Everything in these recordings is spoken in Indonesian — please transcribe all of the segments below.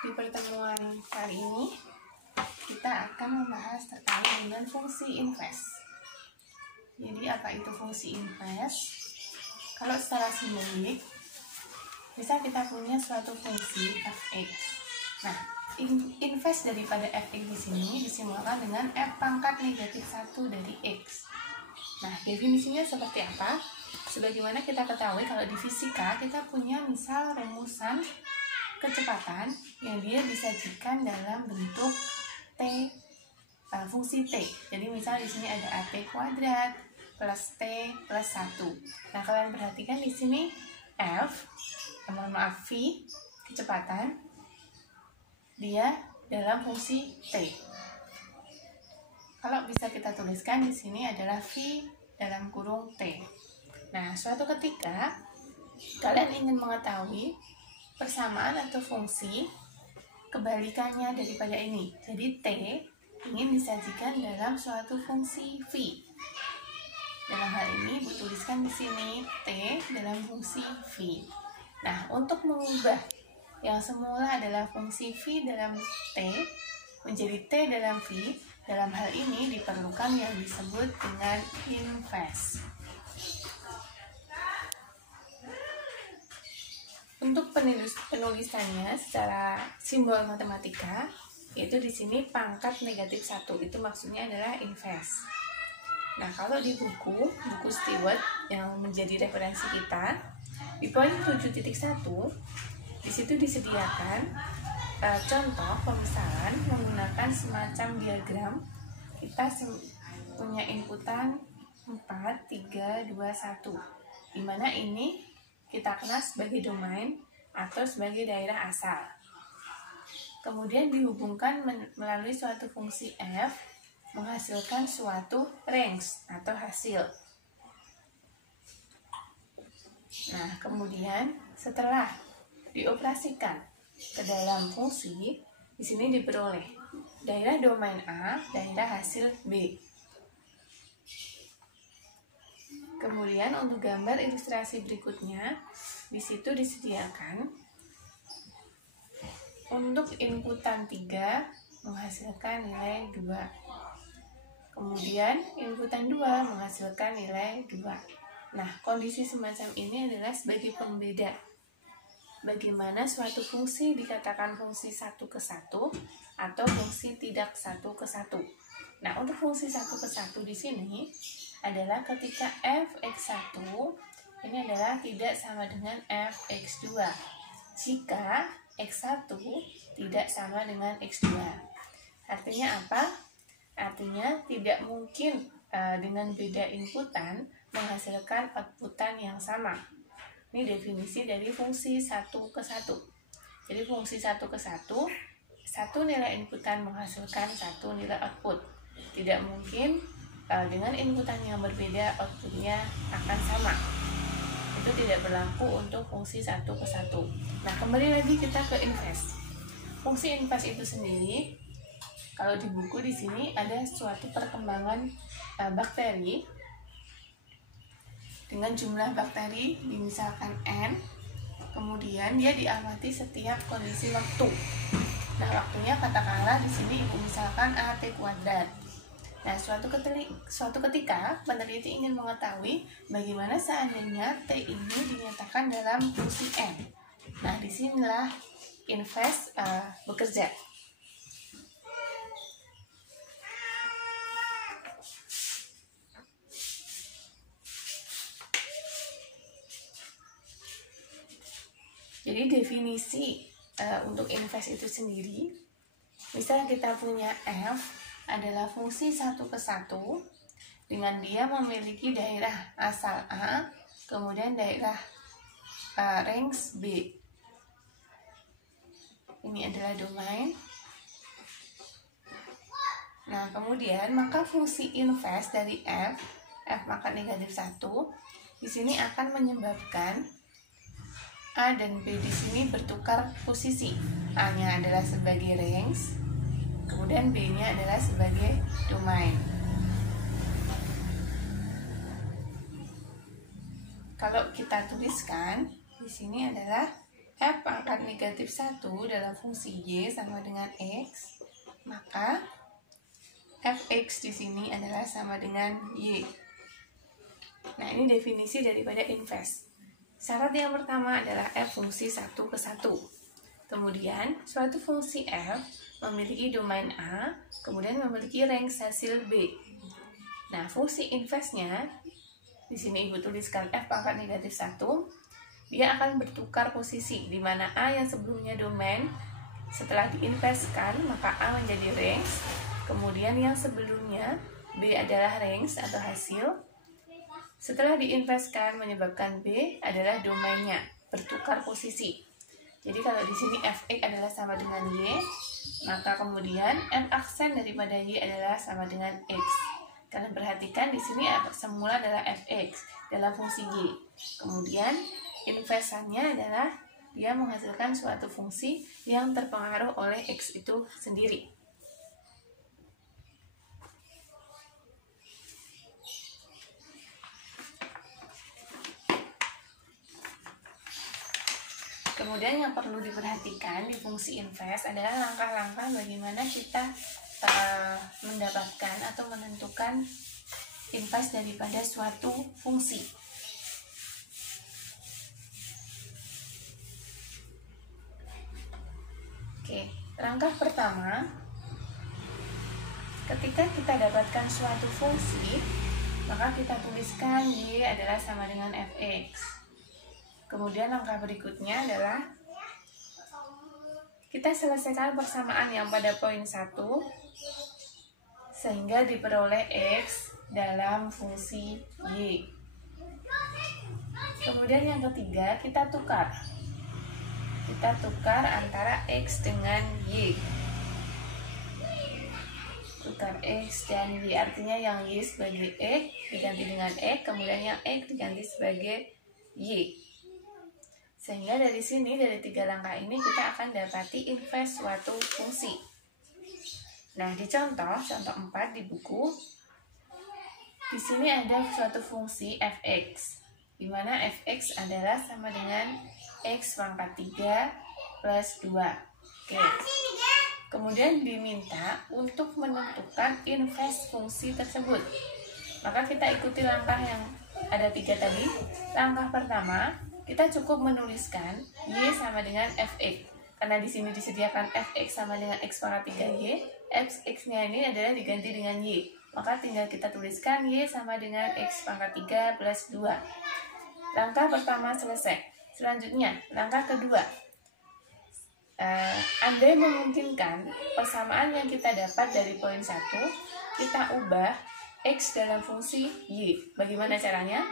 Di pertemuan kali ini kita akan membahas terkait dengan fungsi inverse. Jadi apa itu fungsi inverse? Kalau secara simbolik, bisa kita punya suatu fungsi fx. Nah, inverse daripada fx di sini disimbolkan dengan f pangkat negatif 1 dari x. Nah, definisinya seperti apa? Sebagaimana kita ketahui kalau di fisika kita punya misal rumusan kecepatan yang dia disajikan dalam bentuk t, fungsi t. Jadi misal di sini ada at kuadrat plus t plus 1. Nah, kalian perhatikan di sini v kecepatan dia dalam fungsi t. Kalau bisa kita tuliskan di sini adalah v dalam kurung t. Nah, suatu ketika kalian ingin mengetahui persamaan atau fungsi kebalikannya daripada ini. Jadi T ingin disajikan dalam suatu fungsi V. Dalam hal ini Bu tuliskan di sini T dalam fungsi V. Nah, untuk mengubah yang semula adalah fungsi V dalam T menjadi T dalam V, dalam hal ini diperlukan yang disebut dengan inverse. Untuk penulisannya secara simbol matematika, yaitu di sini pangkat negatif 1, itu maksudnya adalah inverse. Nah, kalau di buku Stewart yang menjadi referensi kita, di poin 7.1, di situ disediakan contoh pemisalan menggunakan semacam diagram. Kita punya inputan 4, 3, 2, 1, di mana ini kita kenal sebagai domain atau sebagai daerah asal. Kemudian dihubungkan melalui suatu fungsi f menghasilkan suatu range atau hasil. Nah, kemudian setelah dioperasikan ke dalam fungsi, di sini diperoleh daerah domain A, daerah hasil B. Kemudian untuk gambar ilustrasi berikutnya, di situ disediakan untuk inputan 3 menghasilkan nilai 2. Kemudian inputan 2 menghasilkan nilai 2. Nah, kondisi semacam ini adalah sebagai pembeda bagaimana suatu fungsi dikatakan fungsi 1 ke 1 atau fungsi tidak 1 ke 1. Nah, untuk fungsi 1 ke 1 di sini adalah ketika fx1 ini adalah tidak sama dengan fx2 jika x1 tidak sama dengan x2. Artinya apa? Artinya tidak mungkin dengan beda inputan menghasilkan outputan yang sama. Ini definisi dari fungsi 1 ke 1. Jadi fungsi 1 ke 1, satu nilai inputan menghasilkan satu nilai output. Tidak mungkin dengan inputan yang berbeda outputnya akan sama. Itu tidak berlaku untuk fungsi 1 ke 1. Nah, kembali lagi kita ke inverse. Fungsi inverse itu sendiri, kalau di buku di sini ada suatu perkembangan bakteri dengan jumlah bakteri misalkan n, kemudian dia diamati setiap kondisi waktu. Nah, waktunya katakanlah di sini Ibu misalkan at kuadrat. Nah, suatu ketika peneliti ingin mengetahui bagaimana seandainya T ini dinyatakan dalam fungsi N. Nah, disinilah inverse bekerja. Jadi definisi untuk inverse itu sendiri, misalnya kita punya f adalah fungsi 1 ke 1 dengan dia memiliki daerah asal A, kemudian daerah range B. Ini adalah domain. Nah, kemudian maka fungsi inverse dari f pangkat negatif 1 di sini akan menyebabkan A dan B di sini bertukar posisi. A-nya adalah sebagai range, kemudian B-nya adalah sebagai domain. Kalau kita tuliskan di sini adalah F pangkat negatif 1 dalam fungsi Y sama dengan X, maka Fx di sini adalah sama dengan Y. Nah, ini definisi daripada inverse. Syarat yang pertama adalah F fungsi 1 ke 1. Kemudian, suatu fungsi F memiliki domain A, kemudian memiliki range hasil B. Nah, fungsi inverse-nya, di sini Ibu tuliskan F pangkat negatif 1, dia akan bertukar posisi, di mana A yang sebelumnya domain, setelah diinverskan, maka A menjadi range, kemudian yang sebelumnya B adalah range atau hasil, setelah diinverskan menyebabkan B adalah domainnya, bertukar posisi. Jadi kalau di sini Fx adalah sama dengan Y, maka kemudian F aksen daripada Y adalah sama dengan X. Kalian perhatikan di sini semula adalah Fx dalam fungsi Y. Kemudian inversannya adalah dia menghasilkan suatu fungsi yang terpengaruh oleh X itu sendiri. Kemudian yang perlu diperhatikan di fungsi inverse adalah langkah-langkah bagaimana kita mendapatkan atau menentukan inverse daripada suatu fungsi. Oke, langkah pertama, ketika kita dapatkan suatu fungsi, maka kita tuliskan Y adalah sama dengan Fx. Kemudian langkah berikutnya adalah kita selesaikan persamaan yang pada poin 1 sehingga diperoleh X dalam fungsi Y. Kemudian yang ketiga, kita tukar. Kita tukar antara X dengan Y. Tukar X dan Y, artinya yang Y sebagai X diganti dengan X, kemudian yang X diganti sebagai Y. Sehingga dari sini, dari 3 langkah ini kita akan dapati inverse suatu fungsi. Nah, di contoh 4 di buku, di sini ada suatu fungsi Fx, di mana Fx adalah sama dengan X pangkat 3 plus 2. Oke. Kemudian diminta untuk menentukan inverse fungsi tersebut. Maka kita ikuti langkah yang ada 3 tadi. Langkah pertama, kita cukup menuliskan Y sama dengan Fx. Karena di sini disediakan Fx sama dengan X pangkat 3Y, Fx-nya ini adalah diganti dengan Y. Maka tinggal kita tuliskan Y sama dengan X pangkat 3 plus 2. Langkah pertama selesai. Selanjutnya, langkah kedua. Andai memungkinkan persamaan yang kita dapat dari poin 1, kita ubah X dalam fungsi Y. Bagaimana caranya?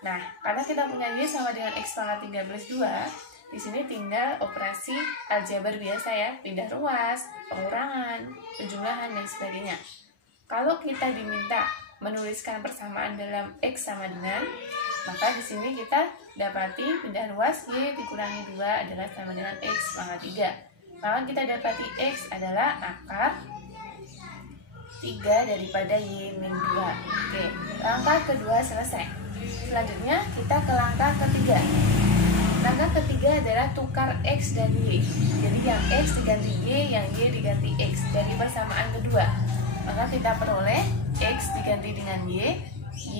Nah, karena kita punya Y sama dengan X pangkat 3 plus 2, di sini tinggal operasi aljabar biasa ya, pindah ruas, pengurangan, penjumlahan, dan sebagainya. Kalau kita diminta menuliskan persamaan dalam X sama dengan, maka di sini kita dapati pindah ruas Y dikurangi 2 adalah sama dengan X pangkat 3. Maka kita dapati X adalah akar 3 daripada Y min 2. Oke, langkah kedua selesai. Selanjutnya kita ke langkah ketiga. Langkah ketiga adalah tukar X dan Y. Jadi yang X diganti Y, yang Y diganti X dari persamaan kedua. Maka kita peroleh X diganti dengan Y, Y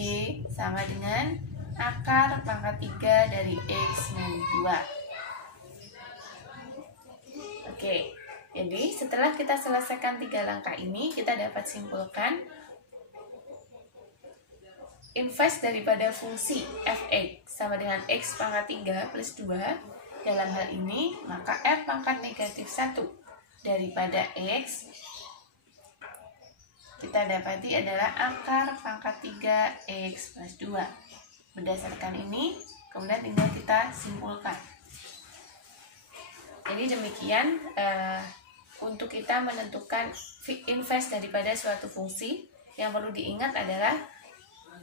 sama dengan akar pangkat 3 dari X min 2. Oke, jadi setelah kita selesaikan 3 langkah ini, kita dapat simpulkan inverse daripada fungsi Fx sama dengan X pangkat 3 plus 2 dalam hal ini, maka F pangkat negatif 1 daripada X kita dapati adalah akar pangkat 3 X plus 2. Berdasarkan ini, kemudian tinggal kita simpulkan. Jadi demikian untuk kita menentukan inverse daripada suatu fungsi. Yang perlu diingat adalah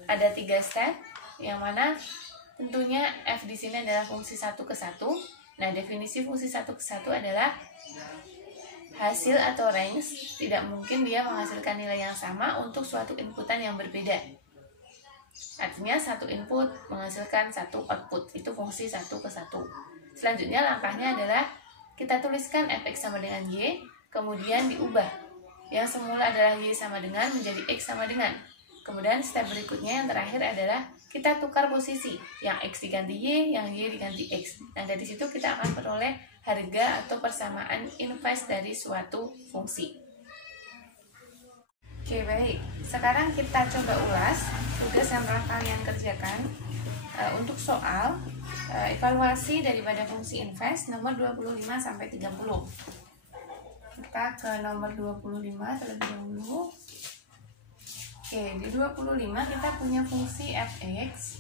ada 3 step, yang mana tentunya F di sini adalah fungsi 1 ke 1. Nah, definisi fungsi 1 ke 1 adalah hasil atau range tidak mungkin dia menghasilkan nilai yang sama untuk suatu inputan yang berbeda. Artinya satu input menghasilkan satu output, itu fungsi 1 ke 1. Selanjutnya langkahnya adalah kita tuliskan fx sama dengan y, kemudian diubah. Yang semula adalah y sama dengan menjadi x sama dengan. Kemudian step berikutnya yang terakhir adalah kita tukar posisi. Yang x diganti y, yang y diganti x. Nah, dari situ kita akan peroleh harga atau persamaan inverse dari suatu fungsi. Oke, baik. Sekarang kita coba ulas tugas yang telah kalian kerjakan untuk soal evaluasi daripada fungsi inverse nomor 25 sampai 30. Kita ke nomor 25 terlebih dahulu. Oke, di 25 kita punya fungsi fx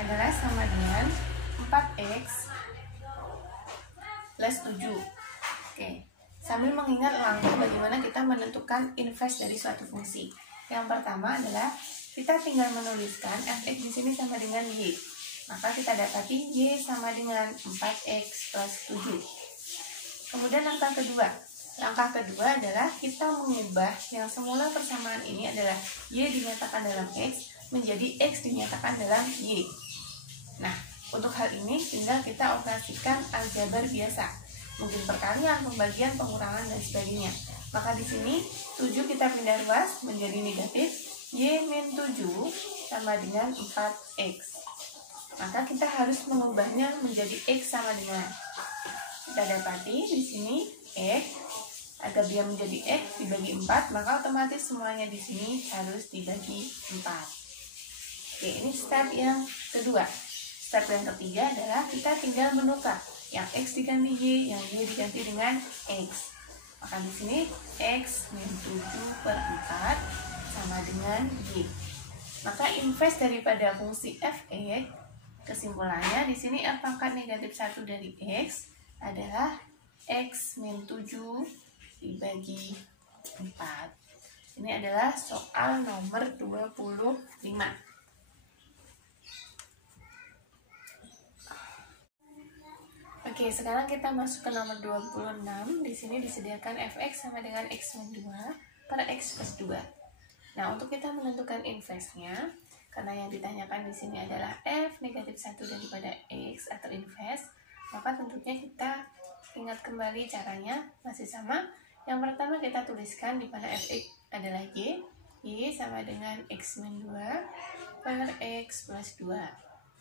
adalah sama dengan 4x plus 7. Oke, sambil mengingat langkah bagaimana kita menentukan inverse dari suatu fungsi. Yang pertama adalah kita tinggal menuliskan fx di sini sama dengan y. Maka kita dapati y sama dengan 4x plus 7. Kemudian langkah kedua. Langkah kedua adalah kita mengubah yang semula persamaan ini adalah y dinyatakan dalam x menjadi x dinyatakan dalam y. Nah, untuk hal ini tinggal kita operasikan aljabar biasa. Mungkin perkalian, pembagian, pengurangan, dan sebagainya. Maka di sini 7 kita pindah ruas menjadi negatif y min 7 sama dengan 4x. Maka kita harus mengubahnya menjadi x sama dengan. Kita dapati di sini x agar dia menjadi x dibagi 4, maka otomatis semuanya di sini harus dibagi 4. Oke, ini step yang kedua. Step yang ketiga adalah kita tinggal menukar. Yang x diganti y, yang y diganti dengan x. Maka di sini x min 7 per 4 sama dengan y. Maka inverse daripada fungsi fx, kesimpulannya di sini f pangkat negatif 1 dari x adalah x min 7 dibagi 4. Ini adalah soal nomor 25. Oke, sekarang kita masuk ke nomor 26. Di sini disediakan fx sama dengan x min 2 per x plus 2. Nah, untuk kita menentukan inverse-nya, karena yang ditanyakan di sini adalah f negatif 1 daripada x atau inverse, maka tentunya kita ingat kembali caranya masih sama. Yang pertama kita tuliskan di mana fx adalah y sama dengan x min 2 per x plus 2.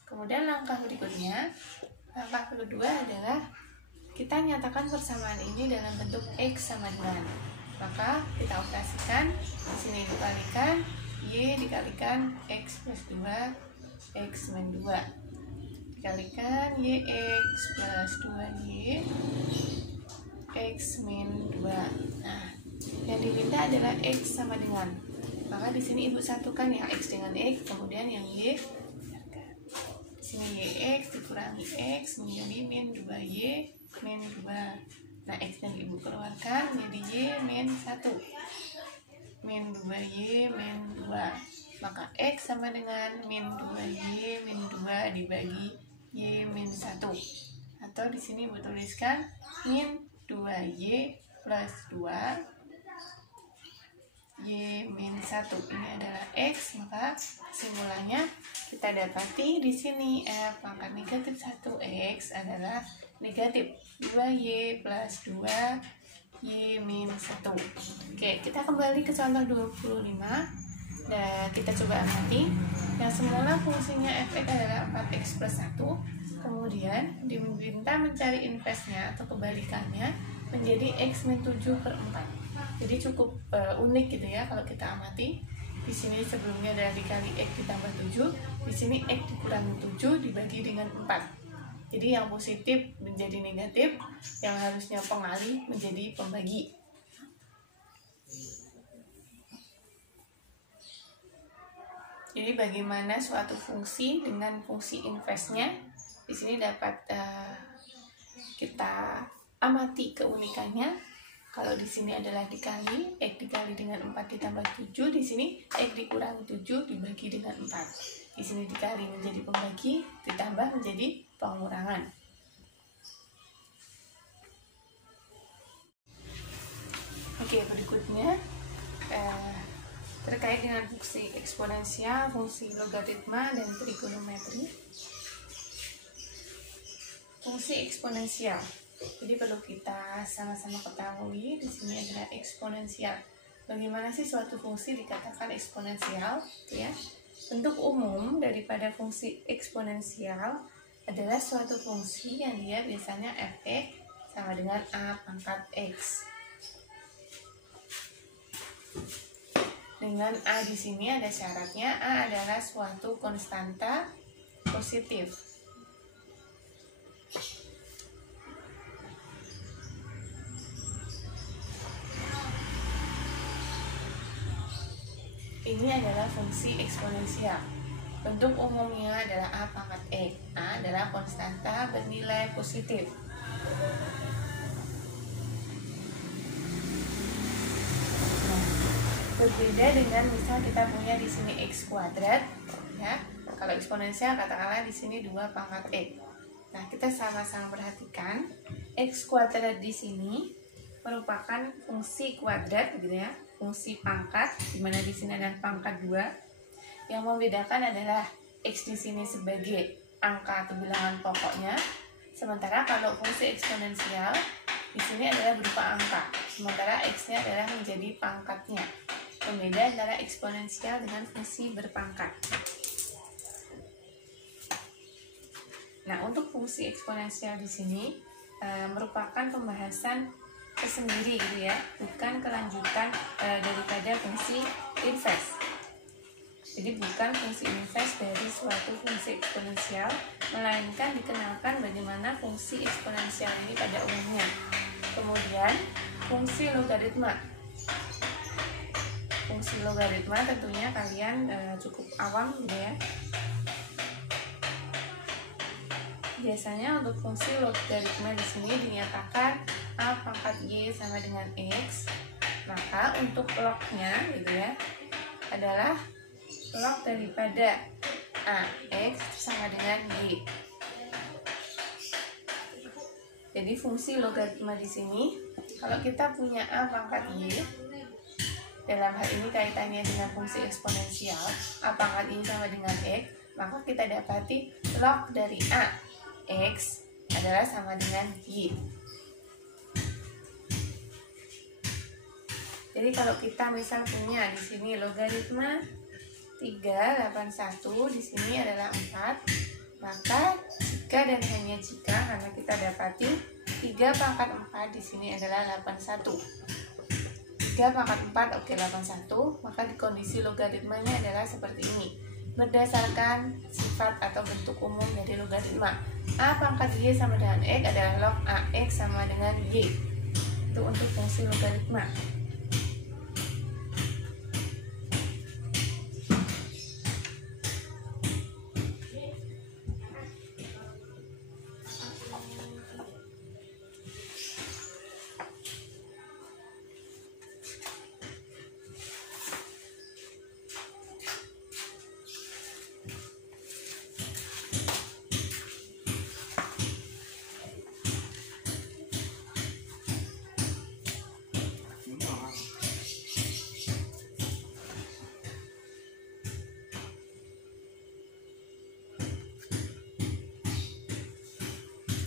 Kemudian langkah berikutnya, langkah kedua adalah kita nyatakan persamaan ini dalam bentuk x sama dengan. Maka kita operasikan, di sini dikalikan y dikalikan x plus 2 x min 2 dikalikan yx plus 2y x min 2. Nah, yang diminta adalah x sama dengan. Maka di sini ibu satukan yang x dengan x, kemudian yang y. Di sini yx dikurangi x menjadi min 2y min 2. Nah, x yang ibu keluarkan menjadi y min 1. Min 2y min 2. Maka x sama dengan min 2y min 2 dibagi y min 1. Atau di sini ibu tuliskan min 2y plus 2 y min 1. Ini adalah x, maka kesimpulannya kita dapati di sini f pangkat negatif 1x adalah negatif 2y plus 2y min 1. Oke, kita kembali ke contoh 25 dan kita coba amati. Yang semula fungsinya fx adalah 4x plus 1, kemudian diminta mencari inverse-nya atau kebalikannya menjadi x min 7 per 4. Jadi cukup unik gitu ya kalau kita amati. Di sini sebelumnya adalah dikali x ditambah 7, di sini x dikurangi 7 dibagi dengan 4. Jadi yang positif menjadi negatif, yang harusnya pengalih menjadi pembagi. Jadi bagaimana suatu fungsi dengan fungsi inverse-nya, di sini dapat kita amati keunikannya. Kalau di sini adalah dikali, x dikali dengan 4 ditambah 7, di sini x dikurangi 7 dibagi dengan 4. Di sini dikali menjadi pembagi, ditambah menjadi pengurangan. Oke, berikutnya terkait dengan fungsi eksponensial, fungsi logaritma, dan trigonometri. fungsi eksponensial. Jadi perlu kita sama-sama ketahui di sini adalah eksponensial. Bagaimana sih suatu fungsi dikatakan eksponensial? Ya, bentuk umum daripada fungsi eksponensial adalah suatu fungsi yang dia biasanya f(x) sama dengan a pangkat x. Dengan a di sini ada syaratnya, a adalah suatu konstanta positif. Ini adalah fungsi eksponensial. Bentuk umumnya adalah a pangkat x. A adalah konstanta bernilai positif. Nah, berbeda dengan misal kita punya di sini x kuadrat, ya. Kalau eksponensial katakanlah di sini 2 pangkat x. Nah, kita sama-sama perhatikan x kuadrat di sini merupakan fungsi kuadrat, gitu ya. Fungsi pangkat, dimana di sini ada pangkat 2. Yang membedakan adalah x di sini sebagai angka atau bilangan pokoknya, sementara kalau fungsi eksponensial di sini adalah berupa angka, sementara x-nya adalah menjadi pangkatnya. Pembeda antara eksponensial dengan fungsi berpangkat. Nah, untuk fungsi eksponensial di sini merupakan pembahasan tersendiri, gitu ya, bukan kelanjutan daripada fungsi inverse. Jadi bukan fungsi inverse dari suatu fungsi eksponensial, melainkan dikenalkan bagaimana fungsi eksponensial ini pada umumnya. Kemudian fungsi logaritma. Fungsi logaritma tentunya kalian cukup awam, gitu ya. Biasanya untuk fungsi logaritma di sini dinyatakan a pangkat y sama dengan x. Maka untuk lognya, gitu ya, adalah log daripada ax sama dengan y. Jadi fungsi logaritma di sini, kalau kita punya a pangkat y, dalam hal ini kaitannya dengan fungsi eksponensial, a pangkat y sama dengan x, maka kita dapati log dari a x adalah sama dengan y. Jadi kalau kita misal punya di sini logaritma 381 di sini adalah 4, maka jika dan hanya jika, karena kita dapati 3 pangkat 4 di sini adalah 81. 3 pangkat 4 oke 81, maka di kondisi logaritmanya adalah seperti ini. Berdasarkan sifat atau bentuk umum dari logaritma, a pangkat y sama dengan x adalah log ax sama dengan y. Itu untuk fungsi logaritma.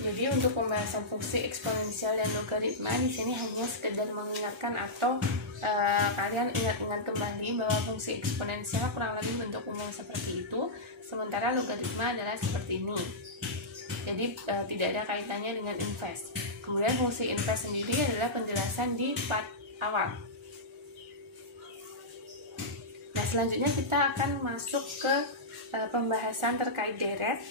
Jadi untuk pembahasan fungsi eksponensial dan logaritma di sini hanya sekedar mengingatkan atau kalian ingat-ingat kembali bahwa fungsi eksponensial kurang lebih bentuk umum seperti itu, sementara logaritma adalah seperti ini. Jadi tidak ada kaitannya dengan inverse. Kemudian fungsi inverse sendiri adalah penjelasan di part awal. Nah, selanjutnya kita akan masuk ke pembahasan terkait deret.